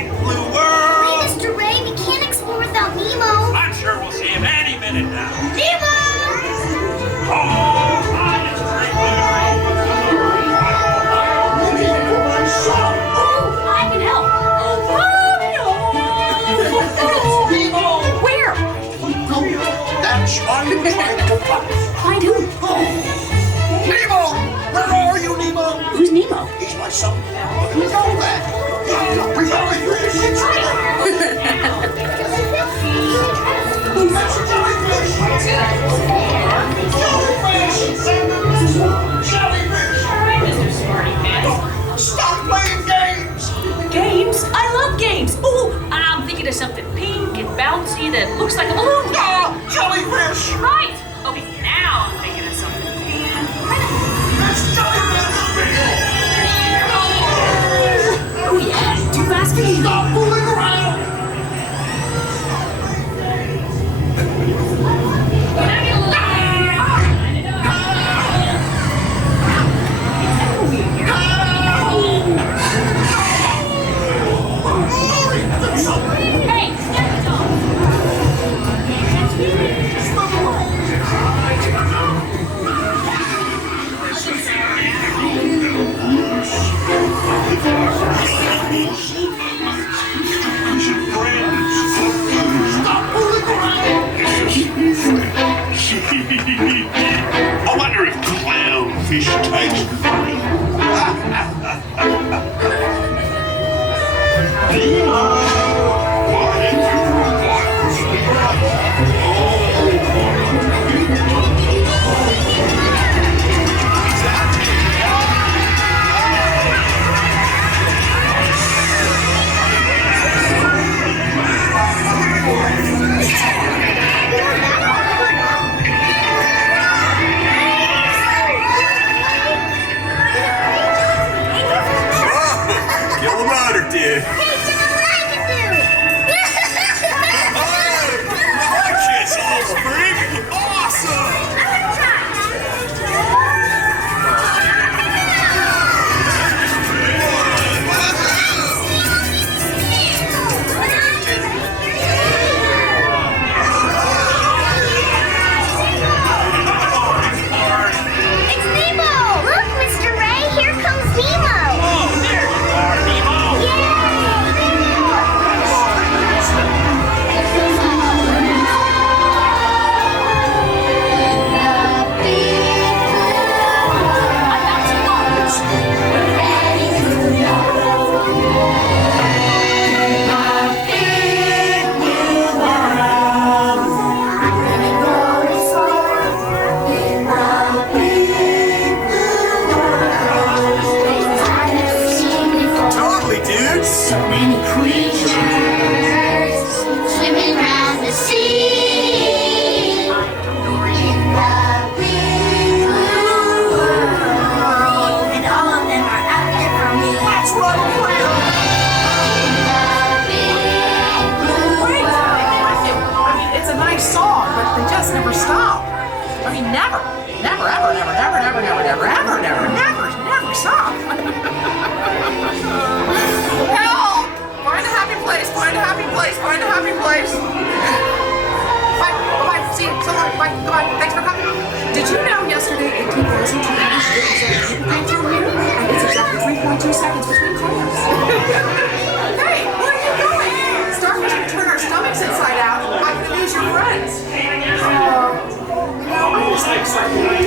big blue world. Wait, Mr. Ray, we can't explore without Nemo. I'm sure we'll see him any minute now. Nemo! Oh, hi, it's great I can help. Nemo! Where? That's why you're trying to find. Find who? Nemo! Where are you, Nemo? Who's Nemo? He's my son. You know that. We got it. Stop playing games! Games? I love games. Ooh, I'm thinking of something pink and bouncy that looks like a balloon. Ah, jellyfish! Right. Okay, now I'm thinking of something pink. That's jellyfish! Oh yeah, too fast for you. Stop fooling around! Hey, step it off. Stop fooling around! I wonder if clownfish taste funny. Nemo! Why did you Get the motor, dude. Hey, show me what I can do! That kid's all spring. Awesome! It's Nemo! Look, Mr. Ray, here comes Nemo! Oh, there you are, Nemo. Totally, dude. So many creatures swimming around the sea in the big blue world, and all of them are out there for me. That's right, In the big blue world. I mean, it's a nice song, but they just never stop. I mean, never stop. Help! Find a happy place, find a happy place, find a happy place. Bye, see you, so long, bye, goodbye, thanks for coming. Did you know yesterday 18,000 teenagers did a through here? And it's exactly 3.2 seconds between clams. Hey, where are you going? Starfish can turn our stomachs inside out. I can amuse your friends. I'm just excited.